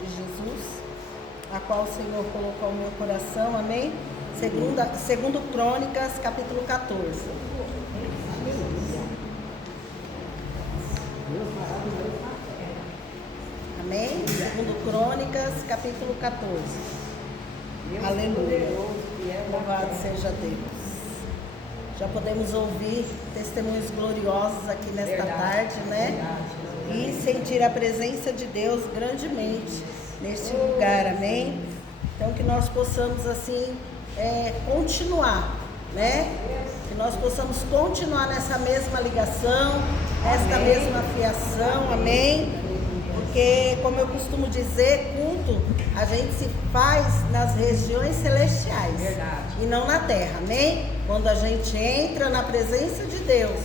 de Jesus, a qual o Senhor colocou no meu coração, amém? Segundo Crônicas, capítulo 14. Amém? Segundo Crônicas, capítulo 14. Aleluia. Louvado seja Deus. Já podemos ouvir testemunhos gloriosos aqui nesta tarde, né? E sentir a presença de Deus grandemente neste lugar, amém? Então que nós possamos assim continuar, né? Que nós possamos continuar nessa mesma ligação, nesta mesma fiação, amém? Porque, como eu costumo dizer, culto a gente se faz nas regiões celestiais. Verdade. E não na terra, amém? Quando a gente entra na presença de Deus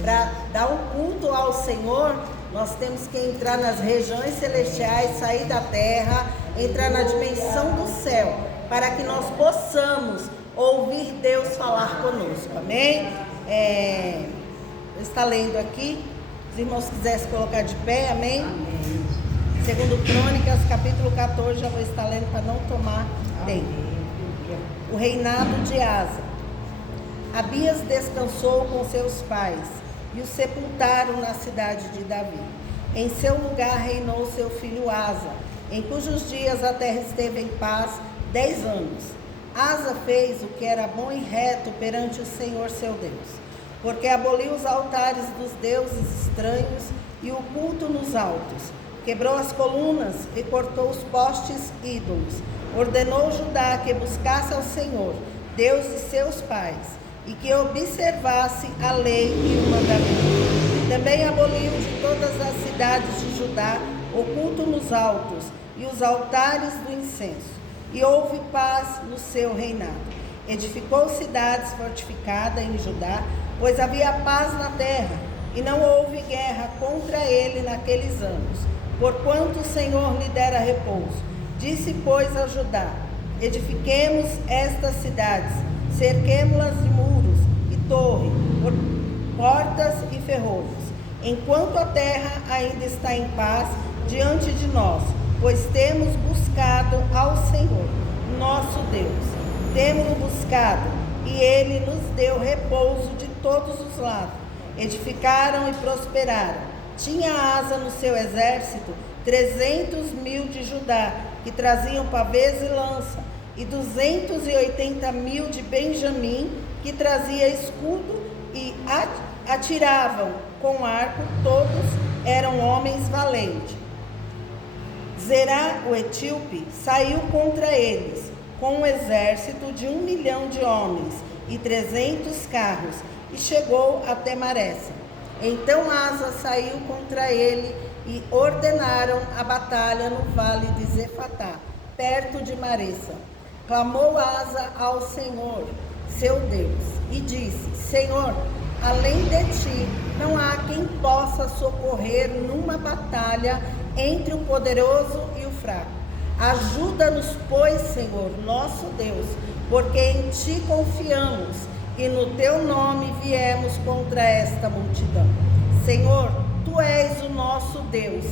para dar um culto ao Senhor, nós temos que entrar nas regiões celestiais, sair da terra, entrar na dimensão do céu, para que nós possamos ouvir Deus falar conosco, amém? Eu estou lendo aqui, os irmãos quisessem colocar de pé, amém? Segundo Crônicas, capítulo 14, já vou estar lendo para não tomar tempo. O reinado de Asa. Abias descansou com seus pais e o sepultaram na cidade de Davi. Em seu lugar reinou seu filho Asa, em cujos dias a terra esteve em paz 10 anos. Asa fez o que era bom e reto perante o Senhor seu Deus, porque aboliu os altares dos deuses estranhos e o culto nos altos. Quebrou as colunas e cortou os postes ídolos. Ordenou Judá que buscasse ao Senhor, Deus de seus pais, e que observasse a lei e o mandamento. Também aboliu de todas as cidades de Judá o culto nos altos e os altares do incenso. E houve paz no seu reinado. Edificou cidades fortificadas em Judá, pois havia paz na terra, e não houve guerra contra ele naqueles anos, porquanto o Senhor lhe dera repouso. Disse, pois, a Judá: edifiquemos estas cidades, cerquemo-las de muros e torre, portas e ferrolhos, enquanto a terra ainda está em paz diante de nós, pois temos buscado ao Senhor, nosso Deus. Temos-o buscado, e ele nos deu repouso de todos os lados. Edificaram e prosperaram. Tinha Asa no seu exército 300.000 de Judá, que traziam pavês e lança, e 280.000 de Benjamim, que trazia escudo e atiravam com arco. Todos eram homens valentes. Zerá, o etíope, saiu contra eles com um exército de 1 milhão de homens e 300 carros, e chegou até Maressa. Então Asa saiu contra ele e ordenaram a batalha no vale de Zefatá, perto de Maressa. Clamou Asa ao Senhor, seu Deus, e disse: Senhor, além de ti, não há quem possa socorrer numa batalha entre o poderoso e o fraco. Ajuda-nos, pois, Senhor, nosso Deus, porque em ti confiamos e no teu nome viemos contra esta multidão. Senhor, tu és o nosso Deus,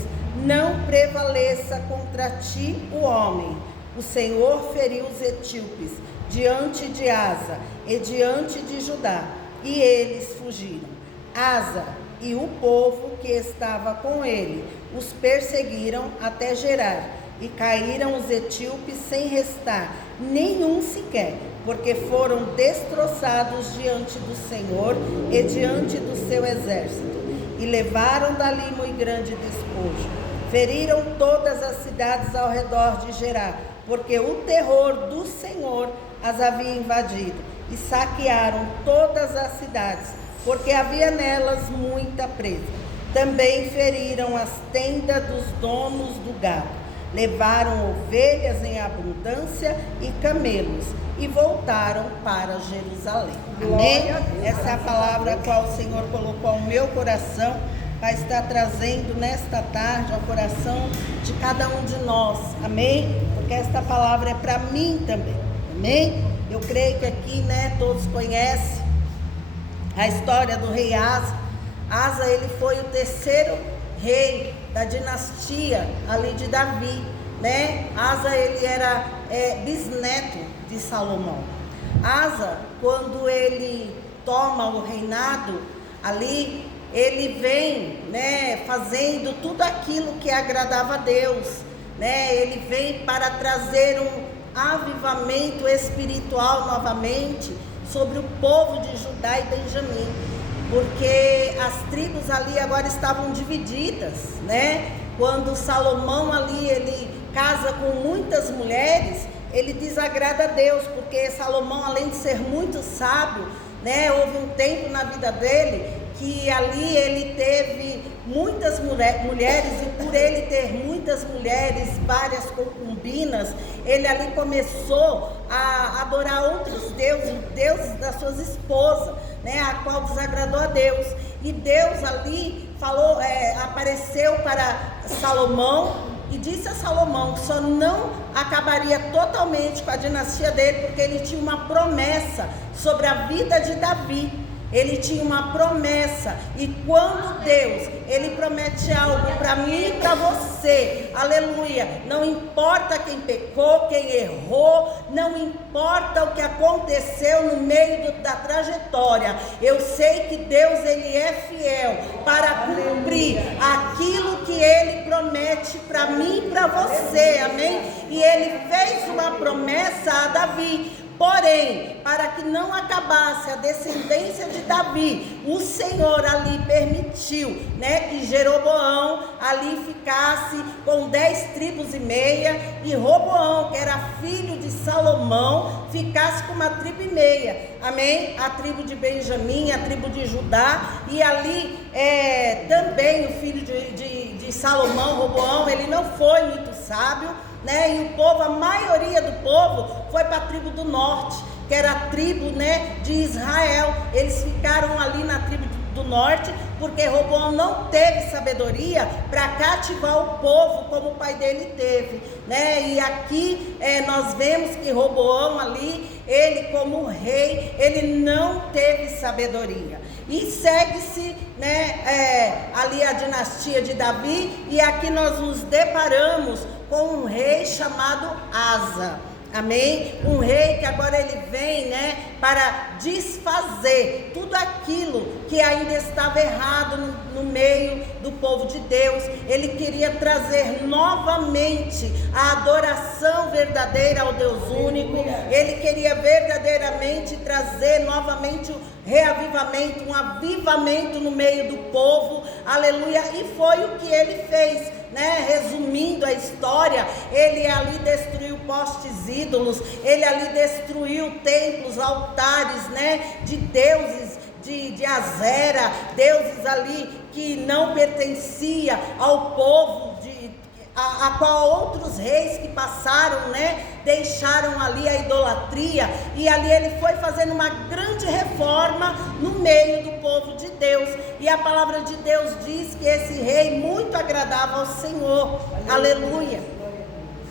não prevaleça contra ti o homem. O Senhor feriu os etíopes diante de Asa e diante de Judá, e eles fugiram. Asa e o povo que estava com ele os perseguiram até Gerar, e caíram os etíopes sem restar nenhum sequer, porque foram destroçados diante do Senhor e diante do seu exército, e levaram dali muito grande despojo. Feriram todas as cidades ao redor de Gerar, porque o terror do Senhor as havia invadido, e saquearam todas as cidades, porque havia nelas muita presa. Também feriram as tendas dos donos do gado. Levaram ovelhas em abundância e camelos, e voltaram para Jerusalém. Amém? Essa é a palavra a qual o Senhor colocou ao meu coração, para estar trazendo nesta tarde ao coração de cada um de nós. Amém? Porque esta palavra é para mim também. Amém? Eu creio que aqui, todos conhecem a história do rei Asa. Asa, ele foi o terceiro rei da dinastia ali de Davi, né? Asa, ele era bisneto de Salomão. Asa, quando ele toma o reinado ali, ele vem, né, fazendo tudo aquilo que agradava a Deus, né? Ele vem para trazer um avivamento espiritual novamente sobre o povo de Judá e Benjamim, porque as tribos ali agora estavam divididas, né? Quando Salomão ali, ele casa com muitas mulheres, ele desagrada a Deus, porque Salomão, além de ser muito sábio, né, houve um tempo na vida dele que ali ele teve muitas mulheres, e por ele ter muitas mulheres, várias concubinas, ele ali começou a adorar outros deuses, deuses das suas esposas, né, a qual desagradou a Deus. E Deus ali falou, apareceu para Salomão e disse a Salomão que só não acabaria totalmente com a dinastia dele, porque ele tinha uma promessa sobre a vida de Davi. Ele tinha uma promessa, e quando Deus, ele promete algo para mim e para você, aleluia, não importa quem pecou, quem errou, não importa o que aconteceu no meio da trajetória, eu sei que Deus, ele é fiel para cumprir aquilo que ele promete para mim e para você, amém? E ele fez uma promessa a Davi. Porém, para que não acabasse a descendência de Davi, o Senhor ali permitiu, né, que Jeroboão ali ficasse com 10 tribos e meia, e Roboão, que era filho de Salomão, ficasse com uma tribo e meia, amém? A tribo de Benjamim, a tribo de Judá, e ali também o filho de Salomão, Roboão, ele não foi muito sábio, né? E o povo, a maioria do povo foi para a tribo do norte, que era a tribo, né, de Israel. Eles ficaram ali na tribo do norte, porque Roboão não teve sabedoria para cativar o povo como o pai dele teve, né? E aqui nós vemos que Roboão ali, ele como rei, ele não teve sabedoria. E segue-se, né, ali a dinastia de Davi, e aqui nós nos deparamos com um rei chamado Asa, amém? Um rei que agora ele vem, né, para desfazer tudo aquilo que ainda estava errado no meio do povo de Deus. Ele queria trazer novamente a adoração verdadeira ao Deus único. Ele queria verdadeiramente trazer novamente o reavivamento, um avivamento no meio do povo, aleluia, e foi o que ele fez, né? Resumindo a história, ele ali destruiu postes ídolos, ele ali destruiu templos, altares, né, de deuses, de Azera, deuses ali que não pertencia ao povo, a qual outros reis que passaram, né, deixaram ali a idolatria, e ali ele foi fazendo uma grande reforma no meio do povo de Deus, e a palavra de Deus diz que esse rei muito agradava ao Senhor, aleluia.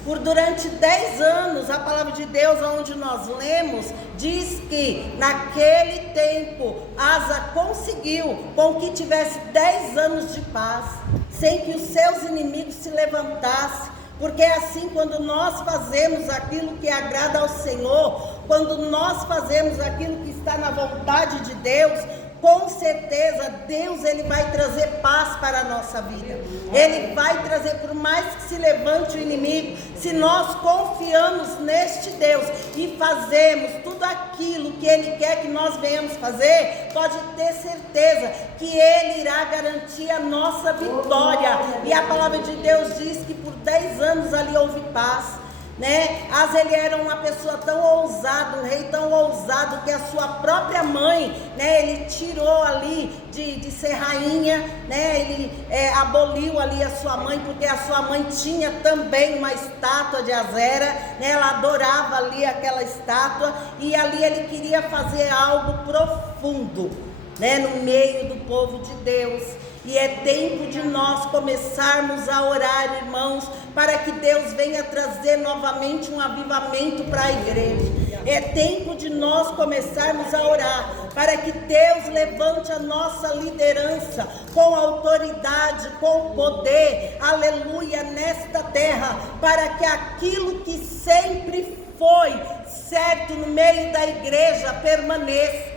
Por durante 10 anos, a palavra de Deus, onde nós lemos, diz que naquele tempo, Asa conseguiu com que tivesse 10 anos de paz, sem que os seus inimigos se levantassem, porque é assim, quando nós fazemos aquilo que agrada ao Senhor, quando nós fazemos aquilo que está na vontade de Deus, com certeza Deus, ele vai trazer paz para a nossa vida. Ele vai trazer, por mais que se levante o inimigo, se nós confiamos neste Deus e fazemos tudo aquilo que ele quer que nós venhamos fazer, pode ter certeza que ele irá garantir a nossa vitória. E a palavra de Deus diz que por 10 anos ali houve paz, né? Asa, ele era uma pessoa tão ousada, um rei tão ousado, que a sua própria mãe, né, ele tirou ali de ser rainha, né? Ele aboliu ali a sua mãe, porque a sua mãe tinha também uma estátua de Azera, né? Ela adorava ali aquela estátua, e ali ele queria fazer algo profundo, né, no meio do povo de Deus. E é tempo de nós começarmos a orar, irmãos, para que Deus venha trazer novamente um avivamento para a igreja. É tempo de nós começarmos a orar, para que Deus levante a nossa liderança com autoridade, com poder, aleluia, nesta terra, para que aquilo que sempre foi certo no meio da igreja permaneça.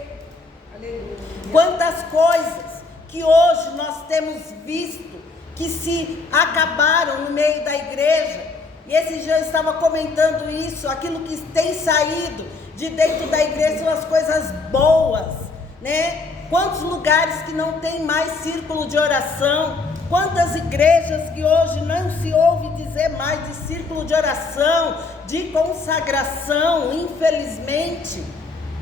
Aleluia. Quantas coisas que hoje nós temos visto que se acabaram no meio da igreja, e esse dia eu estava comentando isso, aquilo que tem saído de dentro da igreja são as coisas boas, né? Quantos lugares que não tem mais círculo de oração, quantas igrejas que hoje não se ouve dizer mais de círculo de oração, de consagração, infelizmente,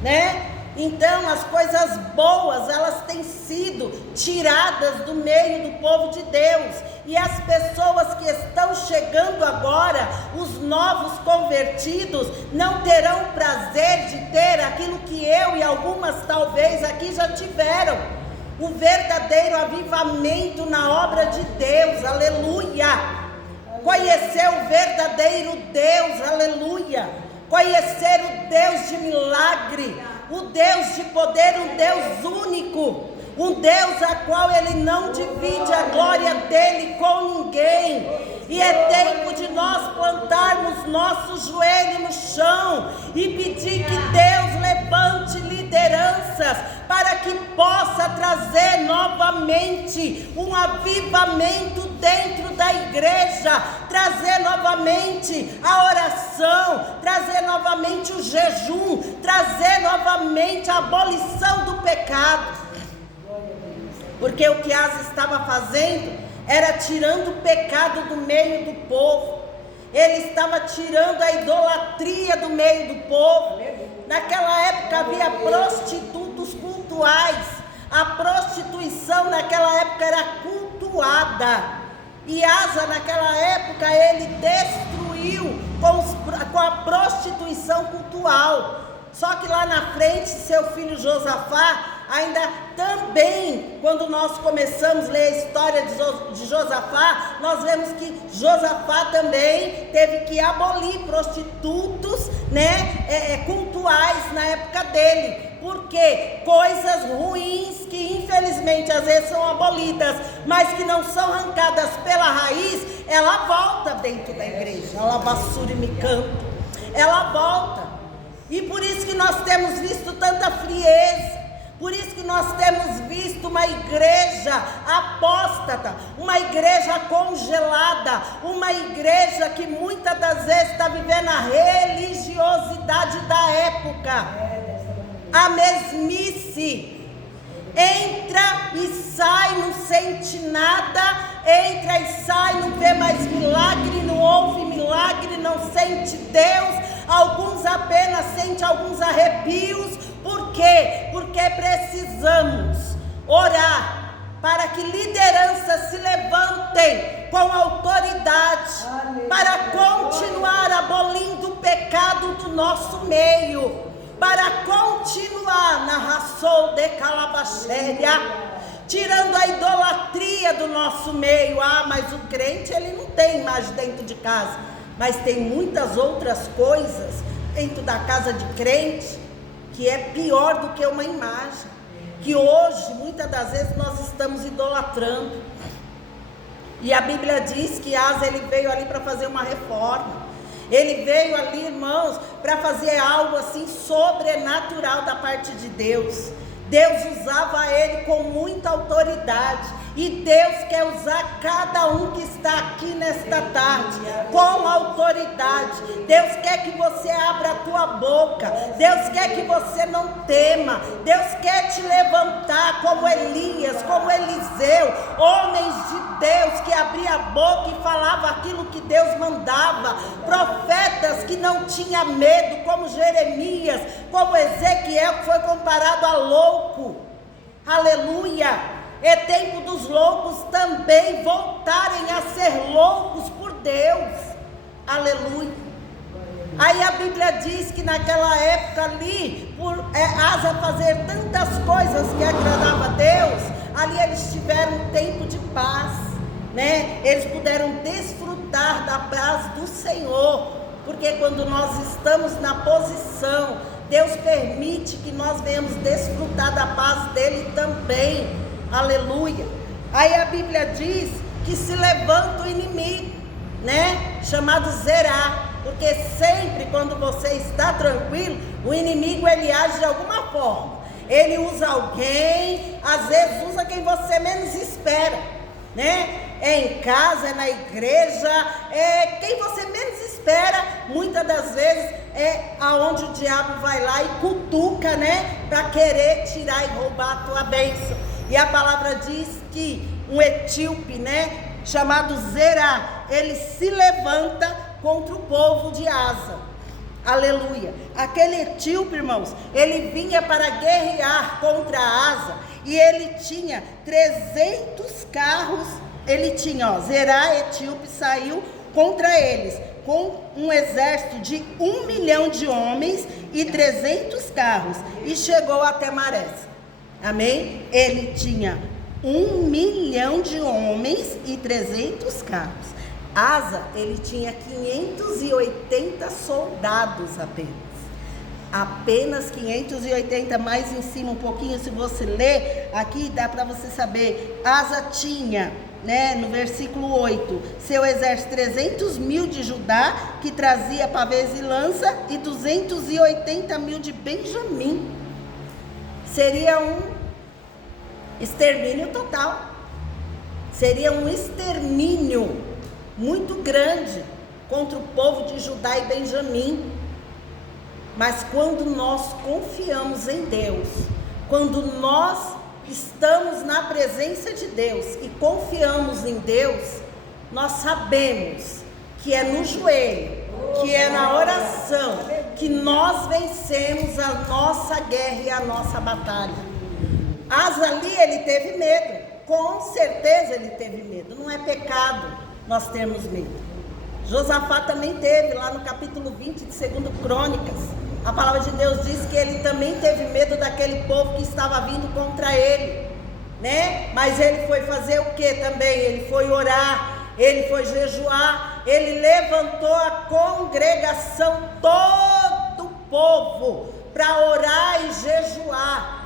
né? Então as coisas boas, elas têm sido tiradas do meio do povo de Deus, e as pessoas que estão chegando agora, os novos convertidos, não terão prazer de ter aquilo que eu e algumas talvez aqui já tiveram, o verdadeiro avivamento na obra de Deus, aleluia, conhecer o verdadeiro Deus, aleluia, conhecer o Deus de milagre, o Deus de poder, um Deus único, um Deus a qual Ele não divide a glória dEle com ninguém. E é tempo de nós plantarmos nosso joelho no chão e pedir que Deus levante lideranças para que possa trazer novamente um avivamento dentro da igreja, trazer novamente a oração, trazer novamente o jejum, trazer novamente a abolição do pecado. Porque o que Asa estava fazendo era tirando o pecado do meio do povo. Ele estava tirando a idolatria do meio do povo. Naquela época havia prostitutos cultuais. A prostituição naquela época era cultuada. E Asa naquela época ele destruiu com a prostituição cultual. Só que lá na frente seu filho Josafá, ainda também, quando nós começamos a ler a história de Josafá, nós vemos que Josafá também teve que abolir prostitutos, né, cultuais na época dele. Porque coisas ruins que infelizmente às vezes são abolidas, mas que não são arrancadas pela raiz, ela volta dentro da igreja. Ela basura e me canto, ela volta. E por isso que nós temos visto tanta frieza, por isso que nós temos visto uma igreja apóstata, uma igreja congelada, uma igreja que muitas das vezes está vivendo a religiosidade da época, a mesmice, entra e sai, não sente nada, entra e sai, não vê mais milagre, não ouve milagre, não sente Deus. Alguns apenas sentem alguns arrepios. Por quê? Porque precisamos orar para que lideranças se levantem com autoridade, para continuar abolindo o pecado do nosso meio, para continuar na ração de Calabacéria, tirando a idolatria do nosso meio. Mas o crente ele não tem imagem dentro de casa, mas tem muitas outras coisas dentro da casa de crente que é pior do que uma imagem, que hoje muitas das vezes nós estamos idolatrando. E a Bíblia diz que Asa ele veio ali para fazer uma reforma. Ele veio ali, irmãos, para fazer algo assim sobrenatural da parte de Deus. Deus usava ele com muita autoridade, e Deus quer usar cada um que está aqui nesta tarde com autoridade. Deus quer que você abra a tua boca, Deus quer que você não tema, Deus quer te levantar como Elias, como Eliseu, homens de Deus que abriam a boca e falavam aquilo que Deus mandava, profetas que não tinham medo, como Jeremias, como Ezequiel, que foi comparado a louco. Aleluia! É tempo dos loucos também voltarem a ser loucos por Deus. Aleluia! Aí a Bíblia diz que naquela época ali, por Asa fazer tantas coisas que agradavam a Deus, ali eles tiveram um tempo de paz, né? Eles puderam desfrutar da paz do Senhor. porque quando nós estamos na posição, Deus permite que nós venhamos desfrutar da paz dele também, aleluia. Aí a Bíblia diz que se levanta o inimigo, né, chamado Zerá, porque sempre quando você está tranquilo, o inimigo ele age de alguma forma, ele usa alguém, às vezes usa quem você menos espera, né, é em casa, é na igreja, é quem você menos espera, muitas das vezes é aonde o diabo vai lá e cutuca, né, para querer tirar e roubar a tua bênção. E a palavra diz que um etíope, né, chamado Zerá, ele se levanta contra o povo de Asa, aleluia. Aquele etíope, irmãos, ele vinha para guerrear contra Asa, e ele tinha 300 carros. Ele tinha, Zerá, etíope, saiu contra eles com um exército de 1 milhão de homens e 300 carros, e chegou até Marés, amém? Ele tinha 1 milhão de homens e 300 carros. Asa, ele tinha 580 soldados apenas 580, mais em cima um pouquinho, se você ler, aqui dá para você saber, Asa tinha, né, no versículo 8, seu exército 300 mil de Judá, que trazia pavês e lança, e 280 mil de Benjamim. Seria um extermínio total, seria um extermínio muito grande contra o povo de Judá e Benjamim. Mas quando nós confiamos em Deus, quando nós estamos na presença de Deus e confiamos em Deus, nós sabemos que é no joelho, que é na oração, que nós vencemos a nossa guerra e a nossa batalha. Asa ali, ele teve medo, com certeza ele teve medo, não é pecado nós termos medo. Josafá também teve, lá no capítulo 20 de 2 Crônicas, a palavra de Deus diz que ele também teve medo daquele povo que estava vindo contra ele, né? Mas ele foi fazer o que também? Ele foi orar, ele foi jejuar, ele levantou a congregação, todo o povo, para orar e jejuar.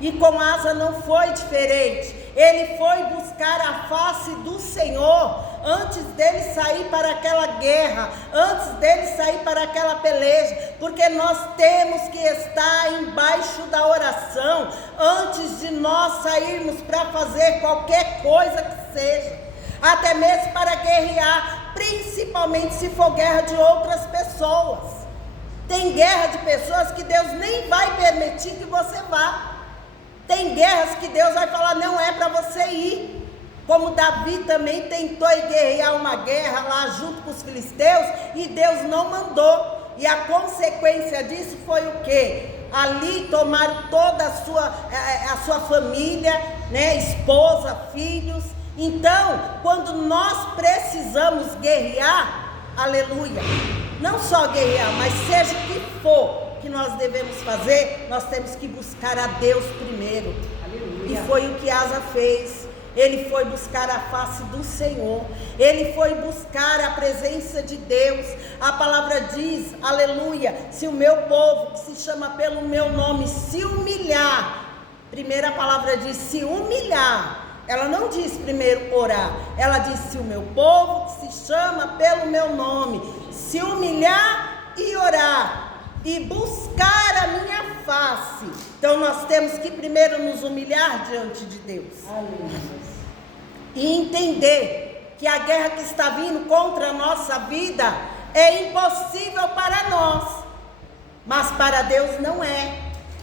E com Asa não foi diferente, ele foi buscar a face do Senhor, antes dele sair para aquela guerra, antes dele sair para aquela peleja, porque nós temos que estar embaixo da oração, antes de nós sairmos para fazer qualquer coisa que seja, até mesmo para guerrear, principalmente se for guerra de outras pessoas. Tem guerra de pessoas que Deus nem vai permitir que você vá. Tem guerras que Deus vai falar, não é para você ir. Como Davi também tentou guerrear uma guerra lá junto com os filisteus, e Deus não mandou. E a consequência disso foi o quê? Ali tomaram toda a sua família, né? Esposa, filhos. Então, quando nós precisamos guerrear, aleluia, não só guerrear, mas seja o que for que nós devemos fazer, nós temos que buscar a Deus primeiro. Aleluia. E foi o que Asa fez. Ele foi buscar a face do Senhor, ele foi buscar a presença de Deus. A palavra diz, aleluia, se o meu povo, que se chama pelo meu nome, se humilhar, primeira palavra diz se humilhar, ela não diz primeiro orar, ela diz se o meu povo, que se chama pelo meu nome, se humilhar e orar, e buscar a minha face. Então nós temos que primeiro nos humilhar diante de Deus. Aleluia. E entender que a guerra que está vindo contra a nossa vida é impossível para nós, mas para Deus não é.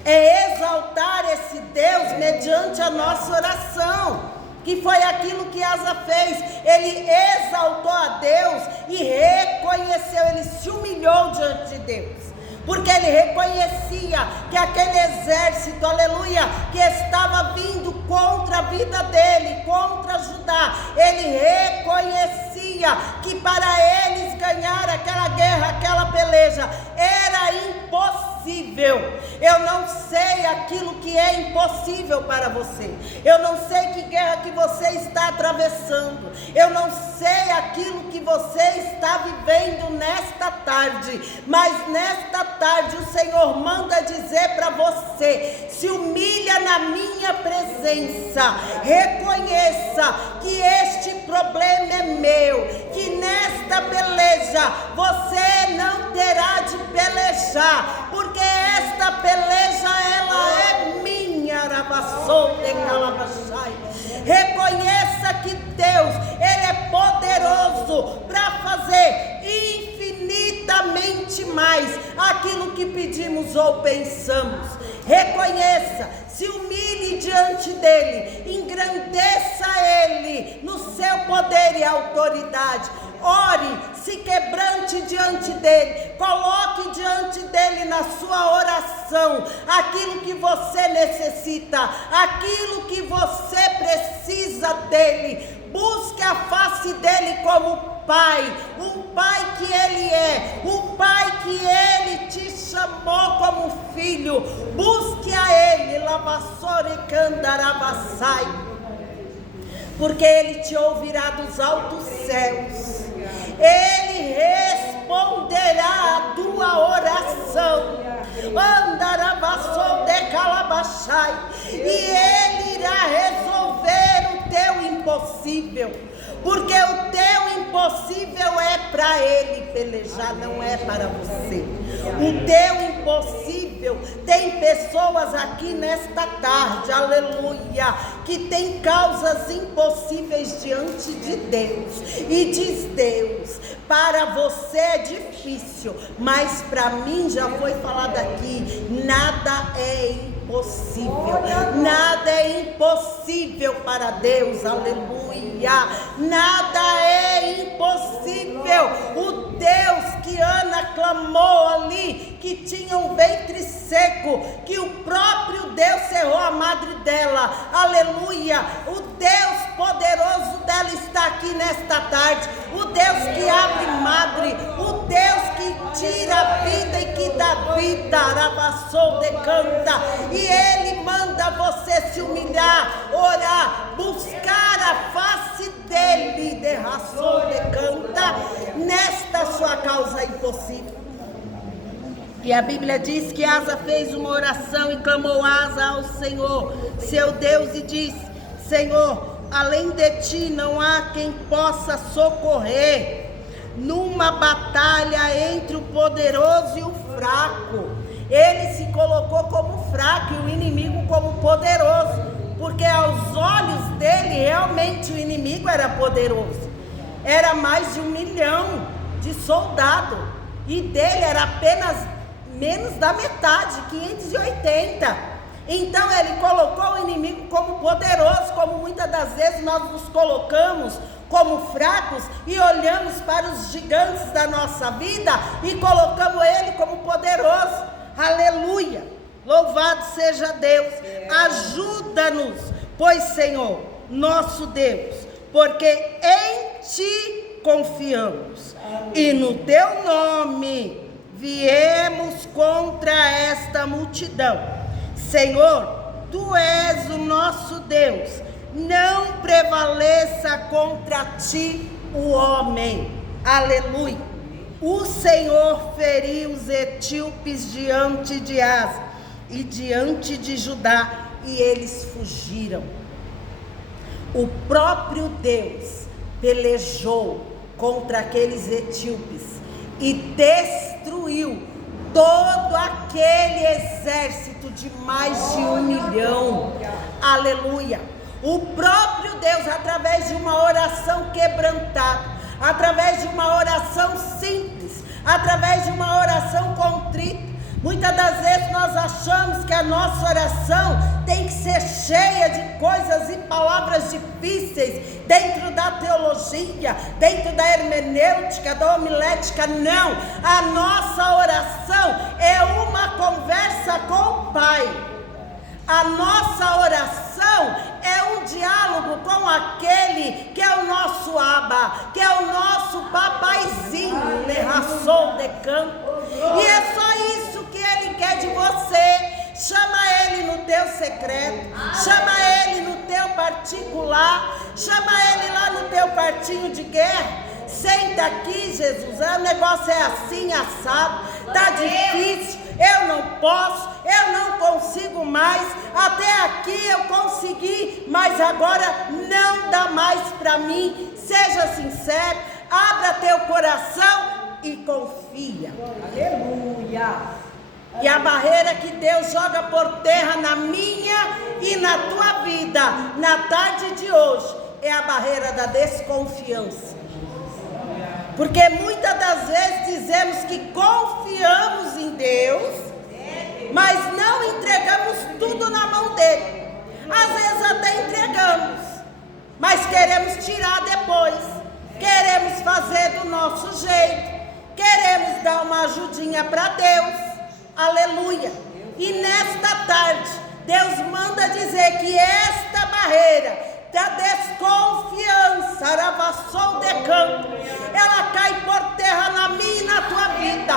É exaltar esse Deus mediante a nossa oração, que foi aquilo que Asa fez. Ele exaltou a Deus e reconheceu, ele se humilhou diante de Deus, porque ele reconhecia que aquele exército, aleluia, que estava vindo contra a vida dele, contra Judá, ele reconhecia dizia que para eles ganhar aquela guerra, aquela peleja, era impossível. Eu não sei aquilo que é impossível para você. Eu não sei que guerra que você está atravessando. Eu não sei aquilo que você está vivendo nesta tarde. Mas nesta tarde o Senhor manda dizer para você: se humilha na minha presença. Reconheça que este problema é meu. Que nesta peleja você não terá de pelejar. Porque esta peleja ela é minha. Reconheça que Deus, Ele é poderoso para fazer infinitamente mais aquilo que pedimos ou pensamos. Reconheça, se humilhe diante dEle, engrandeça Ele no seu poder e autoridade. Ore, se quebrante diante dEle, coloque diante dEle na sua oração aquilo que você necessita, aquilo que você precisa dEle. Busque a face dEle como Pai, um Pai que Ele é, um Pai que Ele te chamou como filho. Busque a Ele, lavassore candarabassai, porque Ele te ouvirá dos altos céus. Ele responderá a tua oração. Andarabassou de calabachai, e Ele irá resolver o teu impossível. Porque o teu impossível é para Ele pelejar, não é para você. O teu impossível, tem pessoas aqui nesta tarde, aleluia, que tem causas impossíveis diante de Deus. E diz Deus: para você é difícil, mas para mim, já foi falado aqui, nada é impossível. Nada é impossível para Deus, aleluia. Nada é impossível. O Deus que Ana clamou ali, que tinha um ventre seco, que o próprio Deus cerrou a madre dela, aleluia. O Deus poderoso dela está aqui nesta tarde. O Deus que abre madre, o Deus que tira a vida e que dá vida, arabassou de canta. E Ele manda você se humilhar, orar, buscar a face dEle, derraçou de canta, nesta sua causa impossível. E a Bíblia diz que Asa fez uma oração e clamou Asa ao Senhor, seu Deus, e disse: Senhor, além de ti não há quem possa socorrer numa batalha entre o poderoso e o fraco. Ele se colocou como fraco e o inimigo como poderoso, porque aos olhos dele realmente o inimigo era poderoso. Era mais de 1 milhão de soldados, e dele era apenas menos da metade, 580. Então ele colocou o inimigo como poderoso, como muitas das vezes nós nos colocamos como fracos e olhamos para os gigantes da nossa vida e colocamos ele como poderoso. Aleluia, louvado seja Deus. Ajuda-nos, pois, Senhor, nosso Deus, porque em ti confiamos e no teu nome viemos contra esta multidão. Senhor, tu és o nosso Deus, não prevaleça contra ti o homem. Aleluia. O Senhor feriu os etíopes diante de Asa e diante de Judá, e eles fugiram. O próprio Deus pelejou contra aqueles etíopes e destruiu todo aquele exército de mais de 1 milhão. Aleluia. O próprio Deus, através de uma oração quebrantada, através de uma oração simples, através de uma oração contrita. Muitas das vezes nós achamos que a nossa oração tem que ser cheia de coisas e palavras difíceis, dentro da teologia, dentro da hermenêutica, da homilética. Não, a nossa oração é uma conversa com o Pai. A nossa oração é um diálogo com aquele que é o nosso Abba, que é o nosso papaizinho, derraçou de campo. E é só isso que ele quer de você. Chama ele no teu secreto, chama ele no teu particular, chama ele lá no teu quartinho de guerra. Senta aqui, Jesus, o negócio é assim, assado, tá difícil, eu não posso, eu não consigo mais, até aqui eu consegui, mas agora não dá mais para mim. Seja sincero, abra teu coração e confia. Aleluia. E a barreira que Deus joga por terra na minha e na tua vida, na tarde de hoje, é a barreira da desconfiança. Porque muitas das vezes dizemos que confiamos em Deus, mas não entregamos tudo na mão dele. Às vezes até entregamos, mas queremos tirar depois, queremos fazer do nosso jeito, queremos dar uma ajudinha para Deus. Aleluia. E nesta tarde, Deus manda dizer que esta barreira da desconfiança, aravassou de campo, ela cai por terra na minha e na tua vida.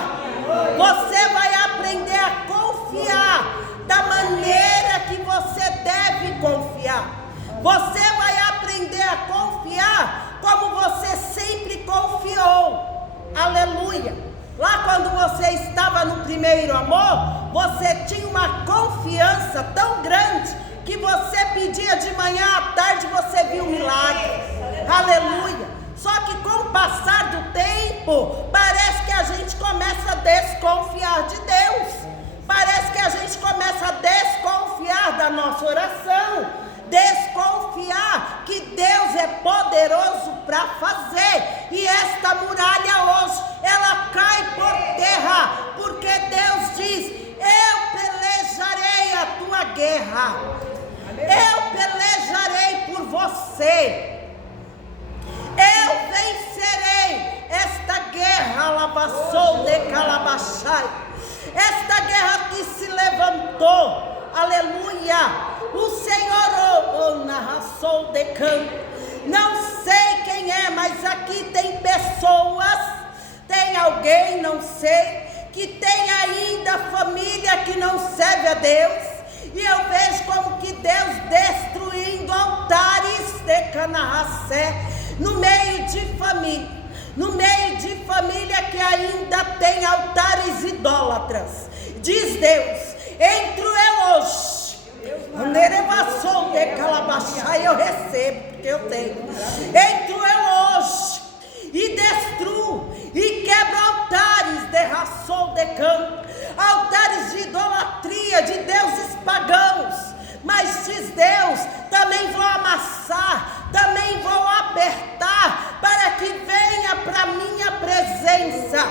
Você vai aprender a confiar da maneira que você deve confiar. Você vai aprender a confiar como você sempre confiou. Aleluia. Lá quando você estava no primeiro amor, você tinha uma confiança tão grande que você pedia de manhã à tarde, você viu um milagre. Aleluia. Só que com o passar do tempo, parece que a gente começa a desconfiar de Deus. Parece que a gente começa a desconfiar da nossa oração. Desconfiar que Deus é poderoso para fazer. E esta muralha hoje, ela cai por terra, porque Deus diz: eu pelejarei a tua guerra, eu pelejarei por você, eu vencerei esta guerra, lavassou de calabachai, esta guerra que se levantou. Aleluia. O Senhor narraçou de campo. Não sei quem é, mas aqui tem pessoas, tem alguém, não sei, que tem ainda família que não serve a Deus. E eu vejo como que Deus destruindo altares de Canarracé, no meio de família. No meio de família que ainda tem altares idólatras. Diz Deus: entro eu hoje. Anderevassou de calabachai, eu recebo, porque eu tenho. Entro eu hoje e destruo e quebro altares de raçou de campo, altares de idolatria, de deuses pagãos. Mas diz Deus: também vou amassar, também vou apertar, para que venha para minha presença.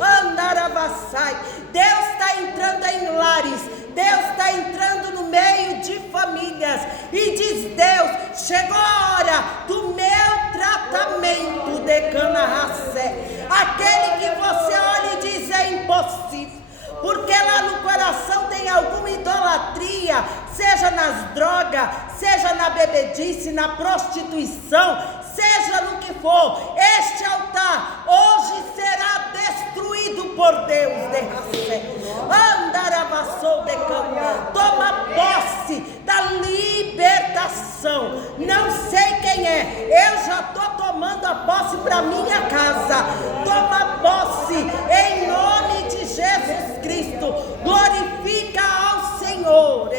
Andaravassai. Deus está entrando em lares, Deus está entrando no meio de famílias. E diz Deus: chegou a hora do meu tratamento de Canarracé. Aquele que você olha e diz: é impossível. Porque lá no coração tem alguma idolatria, seja nas drogas, seja na bebedice, na prostituição, seja no que for. Este altar hoje será destruído por Deus de Racé. Andaravassou de campo. Toma posse da libertação. Não sei quem é, eu já estou tomando a posse para minha casa. Toma posse em nome de Jesus Cristo. Glorifica ao Senhor,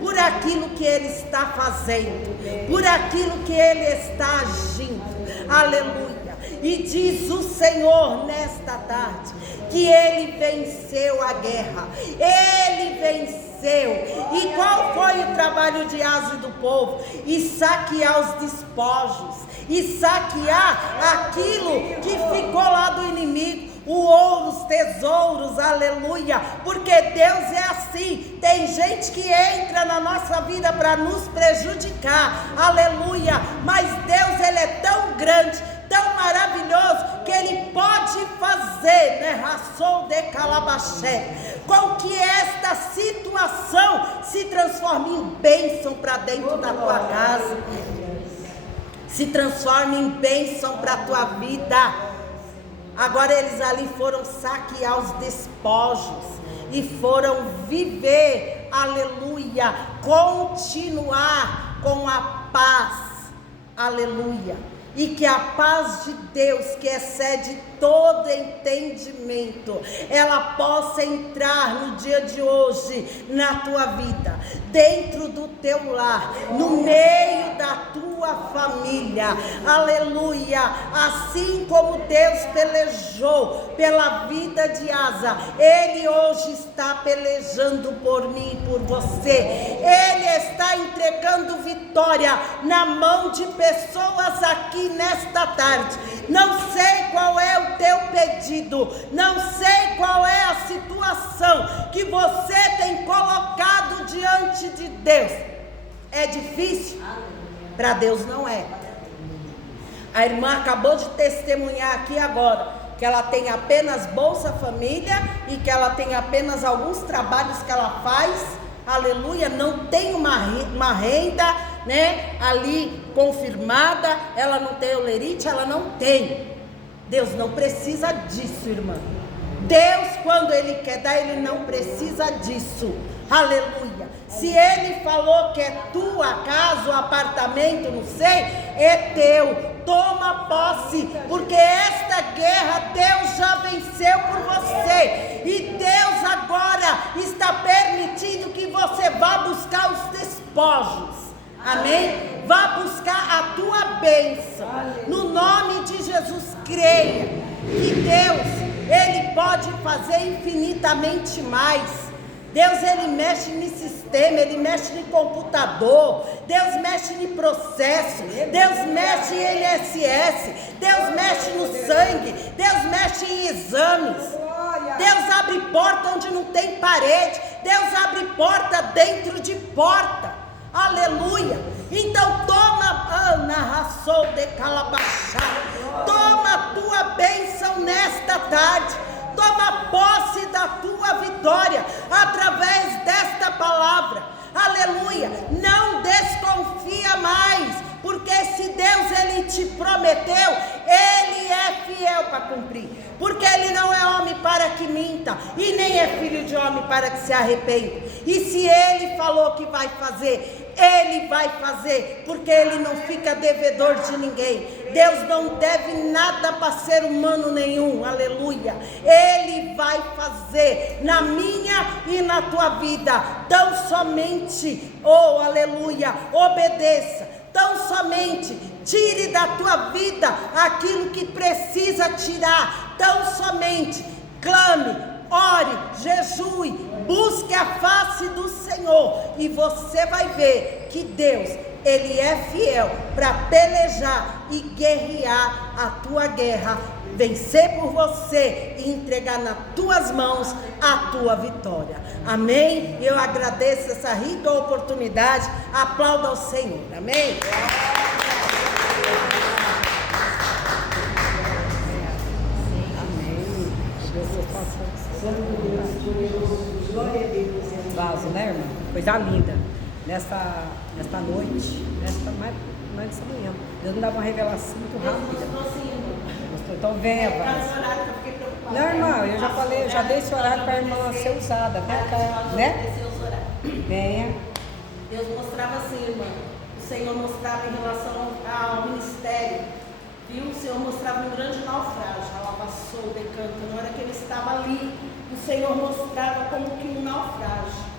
por aquilo que Ele está fazendo, por aquilo que Ele está agindo. Aleluia. E diz o Senhor nesta tarde que Ele venceu a guerra. Ele venceu. E qual foi o trabalho de Asa do povo? E saquear os despojos, e saquear aquilo que ficou lá do inimigo. O ouro, os tesouros, aleluia, porque Deus é assim. Tem gente que entra na nossa vida para nos prejudicar, aleluia, mas Deus, Ele é tão grande, tão maravilhoso, que Ele pode fazer, né? Raçou de Calabaxé, com que esta situação se transforme em bênção para dentro da tua casa, se transforme em bênção para a tua vida. Agora eles ali foram saquear os despojos e foram viver, aleluia, continuar com a paz, aleluia. E que a paz de Deus, que excede todo entendimento, ela possa entrar no dia de hoje na tua vida, dentro do teu lar, no meio da tua família, aleluia. Assim como Deus pelejou pela vida de Asa, Ele hoje está pelejando por mim e por você. Ele está entregando vitória na mão de pessoas aqui nesta tarde. Não sei qual é o teu pedido, não sei qual é a situação que você tem colocado diante de Deus. É difícil? Para Deus não é. A irmã acabou de testemunhar aqui agora que ela tem apenas Bolsa Família e que ela tem apenas alguns trabalhos que ela faz, aleluia, não tem uma renda, né, ali confirmada, ela não tem olerite, ela não tem. Deus não precisa disso, irmã. Deus, quando Ele quer dar, Ele não precisa disso, aleluia. Se Ele falou que é tua casa, o apartamento, não sei, é teu. Toma posse, porque esta guerra Deus já venceu por você, e Deus agora está permitindo que você vá buscar os despojos, amém? Vá buscar a tua bênção, no nome de Jesus. Creia que Deus, Ele pode fazer infinitamente mais. Deus, Ele mexe em sistema, Ele mexe em computador, Deus mexe em processo, Deus mexe em INSS, Deus mexe no sangue, Deus mexe em exames, Deus abre porta onde não tem parede, Deus abre porta dentro de porta, aleluia. Então toma, Ana Rassou de Calabachá, toma a tua bênção nesta tarde. Toma posse da tua vitória através desta palavra, aleluia. Não desconfia mais, porque se Deus, Ele te prometeu, Ele é fiel para cumprir, porque Ele não é homem para que minta, e nem é filho de homem para que se arrependa. E se Ele falou que vai fazer, Ele vai fazer, porque Ele não fica devedor de ninguém. Deus não deve nada para ser humano nenhum, aleluia. Ele vai fazer na minha e na tua vida. Tão somente, oh aleluia, obedeça. Tão somente tire da tua vida aquilo que precisa tirar. Tão somente clame, ore, jejue, busque a face do Senhor, e você vai ver que Deus, Ele é fiel para pelejar e guerrear a tua guerra, vencer por você e entregar nas tuas mãos a tua vitória. Amém? Eu agradeço essa rica oportunidade. Aplauda ao Senhor. Amém? Glória a Deus. Vaso, né, irmã? Coisa linda. Nesta noite, nessa manhã, Deus me dá uma revelação muito rápida. Gostou? Então venha, vaso. Não, irmã, eu já falei, eu já dei esse horário para a irmã ser usada, né? Venha. Deus mostrava assim, irmã. O Senhor mostrava em relação ao ministério. Viu? O Senhor mostrava um grande naufrágio. Ela passou de canto. Na hora que ele estava ali, o Senhor mostrava como que um naufrágio.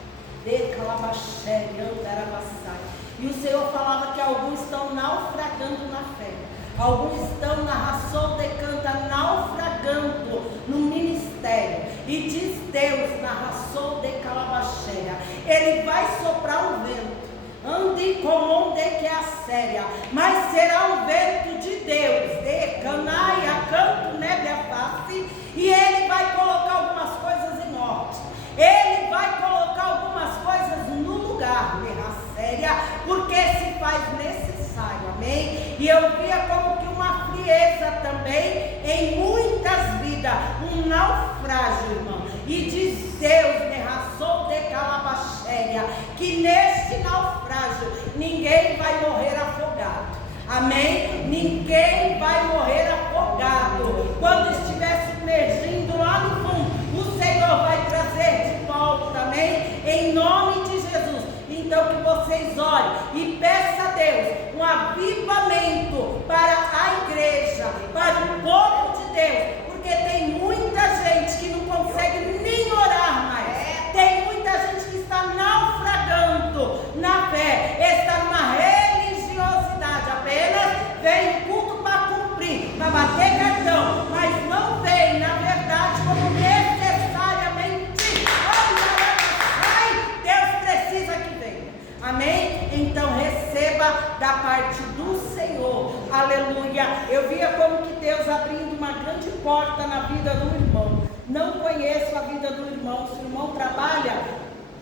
De Calabaxé, Andarabassai. E o Senhor falava que alguns estão naufragando na fé. Alguns estão na ração de canta, naufragando no ministério. E diz Deus na ração de Calabaxé, Ele vai soprar um vento. Ande com onde que é a séria, mas será um vento de Deus, de canaia, canto, neve a face, e Ele vai colocar algumas coisas em ordem, Ele vai colocar algumas coisas no lugar, de séria, porque se faz necessário, amém? E eu via como que uma frieza também em muitas vidas. vida um naufrágio, irmão. E diz Deus, me raçou de calabachéria, que neste naufrágio ninguém vai morrer afogado. Amém? Ninguém vai morrer afogado. Quando estiver submergindo lá no fundo, o Senhor vai trazer de volta. Amém? Em nome de Jesus. Então que vocês orem e peçam a Deus um avivamento para a igreja, para o povo de Deus, porque tem muita gente que não consegue nem orar mais. Tem muita gente que está naufragando na fé, está numa religiosidade, apenas vem o culto para cumprir, para bater cartão, mas não vem, na verdade, como necessariamente. Deus precisa que venha. Amém? Então receba da parte do Senhor. Aleluia. Eu via como que Deus abrindo uma grande porta na vida do irmão. Não conheço a vida do irmão. Se o irmão trabalha,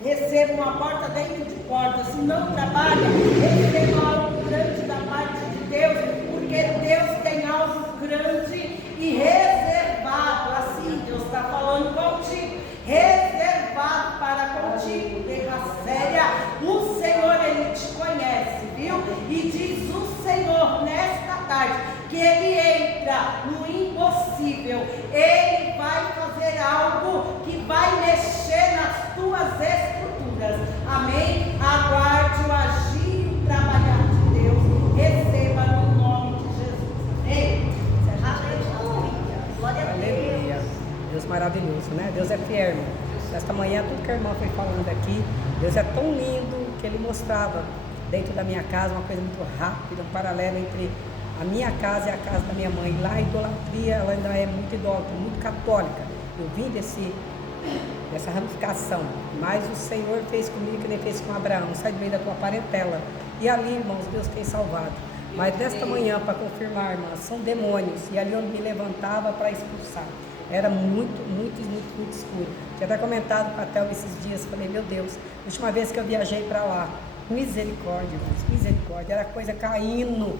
receba uma porta dentro de porta. Se não trabalha, receba algo grande da parte de Deus, porque Deus tem algo grande e reservado. Assim Deus está falando contigo, reservado para contigo. Terra séria, o Senhor, Ele te conhece, viu? E diz o Senhor nesta tarde que Ele entra no impossível. Ele vai fazer algo que vai mexer nas tuas estruturas. Amém? Aguarde o agir e o trabalhar de Deus. Receba no nome de Jesus. Amém? Aleluia. Glória a Deus. Deus maravilhoso, né? Deus é fiel, irmão. Nesta manhã, tudo que a irmã foi falando aqui, Deus é tão lindo que Ele mostrava dentro da minha casa uma coisa muito rápida, um paralelo entre a minha casa e a casa da minha mãe. Lá a idolatria, ela ainda é muito idólatra, muito católica. Eu vim dessa ramificação, mas o Senhor fez comigo que nem fez com Abraão, sai do meio da tua parentela. E ali, irmãos, Deus tem salvado. Mas nesta manhã, para confirmar, irmãs, são demônios, e ali eu me levantava para expulsar. Era muito escuro. Tinha até comentado com a Thelma esses dias, falei, meu Deus, a última vez que eu viajei para lá, misericórdia, irmãos, misericórdia, era coisa caindo,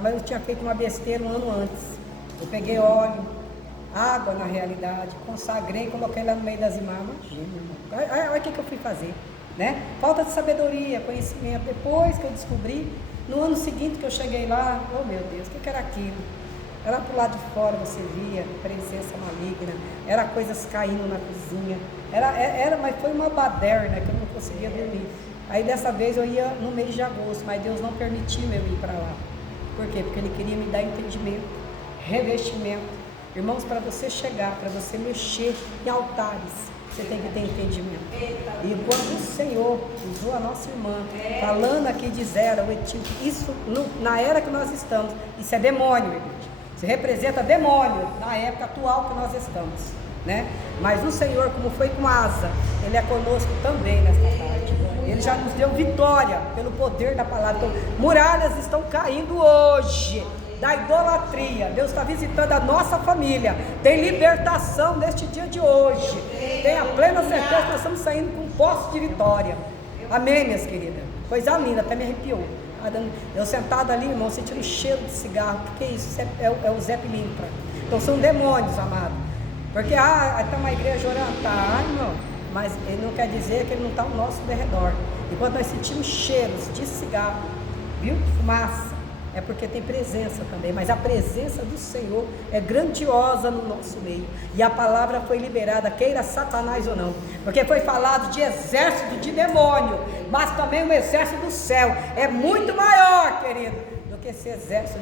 mas eu tinha feito uma besteira um ano antes. Eu peguei óleo, água na realidade, consagrei, coloquei lá no meio das imagens. Olha o que eu fui fazer, né? Falta de sabedoria, conhecimento. Depois que eu descobri, no ano seguinte que eu cheguei lá, oh meu Deus, o que era aquilo? Era pro lado de fora, você via presença maligna, era coisas caindo na cozinha, mas foi uma baderna que eu não conseguia dormir. Aí dessa vez eu ia no mês de agosto, mas Deus não permitiu eu ir para lá. Por quê? Porque Ele queria me dar entendimento, revestimento. Irmãos, para você chegar, para você mexer em altares, você tem que ter entendimento. E quando o Senhor usou a nossa irmã, falando aqui de Zera, o etíope, isso na era que nós estamos, isso é demônio, irmãos. Isso representa demônio na época atual que nós estamos, né? Mas o Senhor, como foi com Asa, Ele é conosco também nesta tarde. Ele já nos deu vitória pelo poder da palavra. Então, muralhas estão caindo hoje da idolatria. Deus está visitando a nossa família. Tem libertação neste dia de hoje. Tem a plena certeza que nós estamos saindo com posse de vitória. Amém, minhas queridas? Coisa linda, até me arrepiou. Eu sentado ali, irmão, sentindo o cheiro de cigarro. O que é isso? É o Zé Pilintra. Então são demônios, amado. Porque, está uma igreja orando. Tá, irmão. Mas ele não quer dizer que ele não está ao nosso derredor. E quando nós sentimos cheiros de cigarro, viu? Fumaça, é porque tem presença também. Mas a presença do Senhor é grandiosa no nosso meio. E a palavra foi liberada, queira Satanás ou não. Porque foi falado de exército de demônio, mas também o exército do céu é muito maior, querido, do que esse exército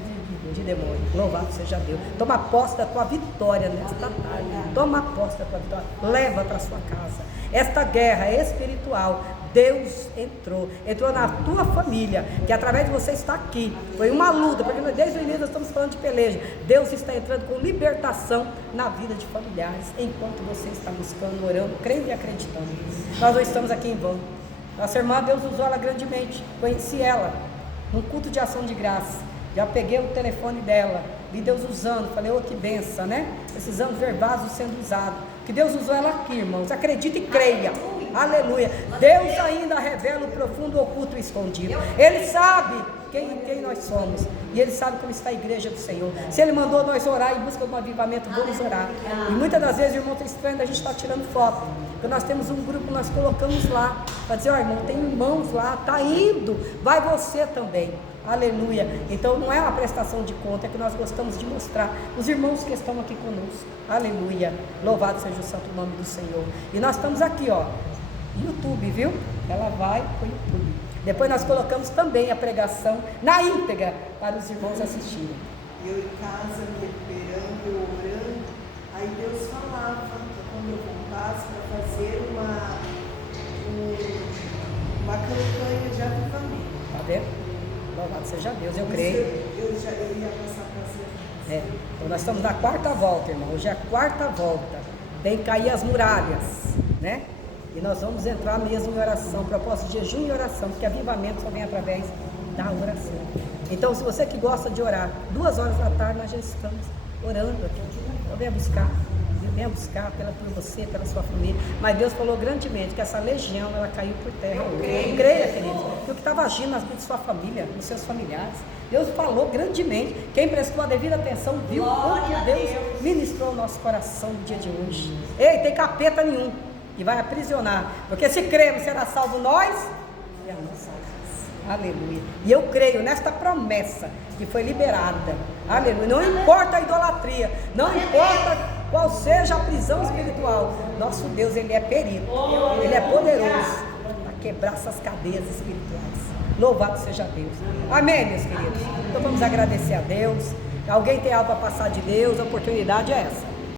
de demônio. Louvado seja Deus. Toma posse da tua vitória nesta tarde. Toma posse da tua vitória. Leva para sua casa. Esta guerra espiritual, Deus entrou na tua família, que através de você está aqui. Foi uma luta, porque desde o início nós estamos falando de peleja. Deus está entrando com libertação na vida de familiares, enquanto você está buscando, orando, crendo e acreditando. Nós não estamos aqui em vão. Nossa irmã, Deus usou ela grandemente. Conheci ela num culto de ação de graça. Já peguei o telefone dela, vi Deus usando, falei, que benção, né? Precisamos ver vasos sendo usados. Que Deus usou ela aqui, irmãos. Acredite e creia. Aleluia. Deus ainda revela o profundo, oculto e escondido. Ele sabe quem nós somos. E Ele sabe como está a igreja do Senhor. Se Ele mandou nós orar em busca de um avivamento, vamos orar. E muitas das vezes, irmão, está estranho, a gente está tirando foto. Porque nós temos um grupo, nós colocamos lá, para dizer, ó irmão, tem irmãos lá, está indo, vai você também. Aleluia. Então não é uma prestação de conta, é que nós gostamos de mostrar os irmãos que estão aqui conosco. Aleluia. Louvado seja o santo nome do Senhor. E nós estamos aqui, ó, YouTube, viu? Ela vai para o YouTube. Depois nós colocamos também a pregação na íntegra para os irmãos assistirem. Eu em casa me recuperando, eu orando, aí Deus falava quando eu voltasse para fazer uma campanha de avivamento. Tá vendo? Louvado seja Deus, eu creio. Eu ia passar para você. Então nós estamos na 4ª volta, irmão. Hoje é a 4ª volta. Tem que cair as muralhas, né? E nós vamos entrar mesmo em oração, propósito de jejum e oração, porque avivamento só vem através da oração. Então, se você que gosta de orar, 2 horas da tarde nós já estamos orando aqui. Então venha buscar por você, pela sua família. Mas Deus falou grandemente que essa legião, ela caiu por terra. Creia, queridos, que o que estava agindo nas vidas da sua família, nos seus familiares, Deus falou grandemente. Quem prestou a devida atenção viu como que Deus ministrou o nosso coração no dia de hoje. Ei, tem capeta nenhum e vai aprisionar, porque se cremos será salvo nós e a nossa casa. Aleluia. E eu creio nesta promessa que foi liberada. Aleluia. Não importa a idolatria, não importa qual seja a prisão espiritual, nosso Deus, Ele é perito, Ele é poderoso para quebrar essas cadeias espirituais. Louvado seja Deus. Amém, meus queridos? Então vamos agradecer a Deus. Alguém tem algo para passar de Deus? A oportunidade é essa.